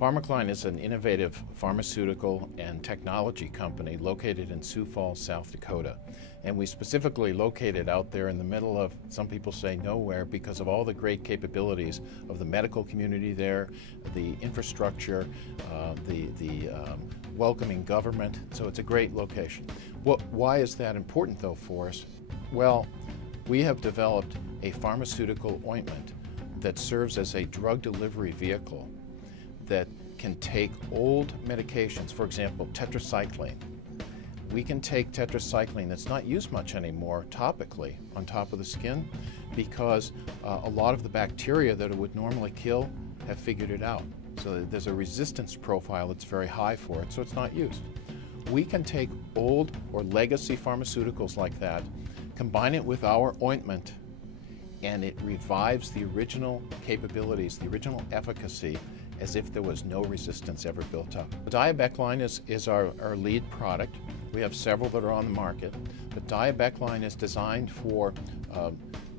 Pharmacline is an innovative pharmaceutical and technology company located in Sioux Falls, South Dakota. And we specifically located out there in the middle of, some people say nowhere, because of all the great capabilities of the medical community there, the infrastructure, the welcoming government. So it's a great location. Why is that important though for us? Well, we have developed a pharmaceutical ointment that serves as a drug delivery vehicle that can take old medications, for example, tetracycline. We can take tetracycline that's not used much anymore topically on top of the skin because a lot of the bacteria that it would normally kill have figured it out. So there's a resistance profile that's very high for it, so it's not used. We can take old or legacy pharmaceuticals like that, combine it with our ointment, and it revives the original capabilities, the original efficacy, as if there was no resistance ever built up. The Diabecline is our lead product. We have several that are on the market. The Diabecline is designed for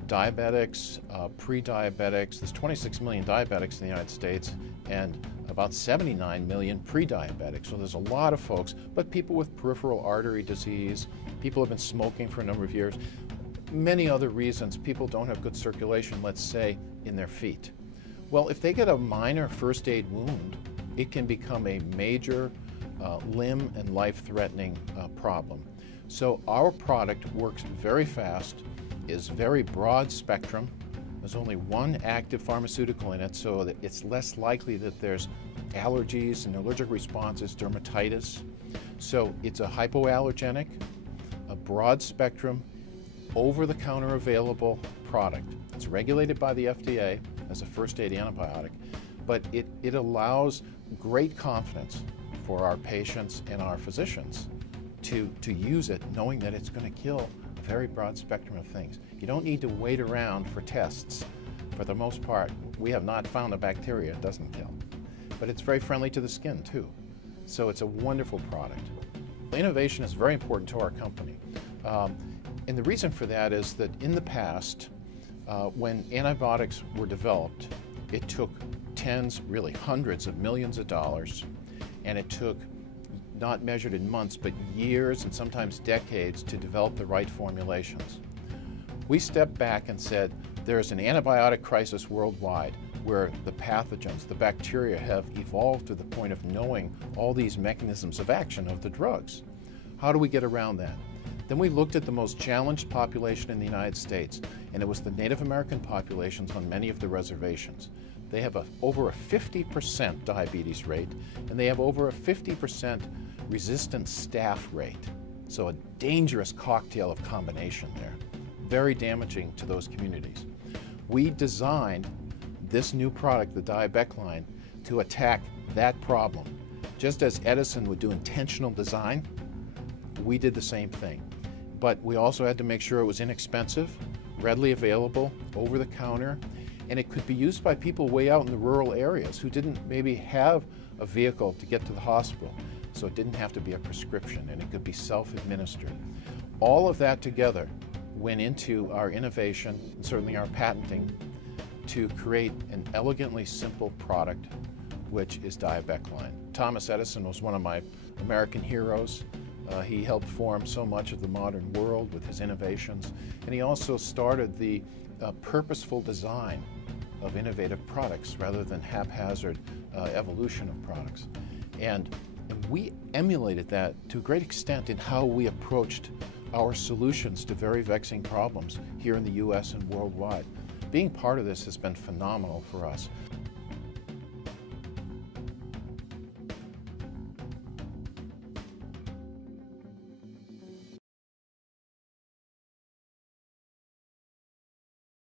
diabetics, pre-diabetics. There's 26 million diabetics in the United States and about 79 million pre-diabetics. So there's a lot of folks, but people with peripheral artery disease, people who have been smoking for a number of years, many other reasons. People don't have good circulation, let's say, in their feet. Well, if they get a minor first aid wound, it can become a major limb and life-threatening problem. So our product works very fast, is very broad spectrum. There's only one active pharmaceutical in it, so that it's less likely that there's allergies and allergic responses, dermatitis. So it's a hypoallergenic, a broad spectrum, over-the-counter available product. It's regulated by the FDA as a first aid antibiotic, but it allows great confidence for our patients and our physicians to use it knowing that it's going to kill a very broad spectrum of things. You don't need to wait around for tests. For the most part, we have not found a bacteria it doesn't kill. But it's very friendly to the skin too. So it's a wonderful product. Innovation is very important to our company. And the reason for that is that in the past, when antibiotics were developed, it took tens, really hundreds of millions of dollars, and it took, not measured in months, but years and sometimes decades to develop the right formulations. We stepped back and said, there's an antibiotic crisis worldwide where the pathogens, the bacteria have evolved to the point of knowing all these mechanisms of action of the drugs. How do we get around that? Then we looked at the most challenged population in the United States, and it was the Native American populations on many of the reservations. They have over a 50% diabetes rate, and they have over a 50% resistant staph rate. So a dangerous cocktail of combination there, very damaging to those communities. We designed this new product, the Diabecline, to attack that problem. Just as Edison would do intentional design, we did the same thing. But we also had to make sure it was inexpensive, readily available, over the counter, and it could be used by people way out in the rural areas who didn't maybe have a vehicle to get to the hospital. So it didn't have to be a prescription, and it could be self-administered. All of that together went into our innovation, and certainly our patenting, to create an elegantly simple product, which is Diabecline. Thomas Edison was one of my American heroes. He helped form so much of the modern world with his innovations, and he also started the purposeful design of innovative products rather than haphazard evolution of products. And we emulated that to a great extent in how we approached our solutions to very vexing problems here in the US and worldwide. Being part of this has been phenomenal for us.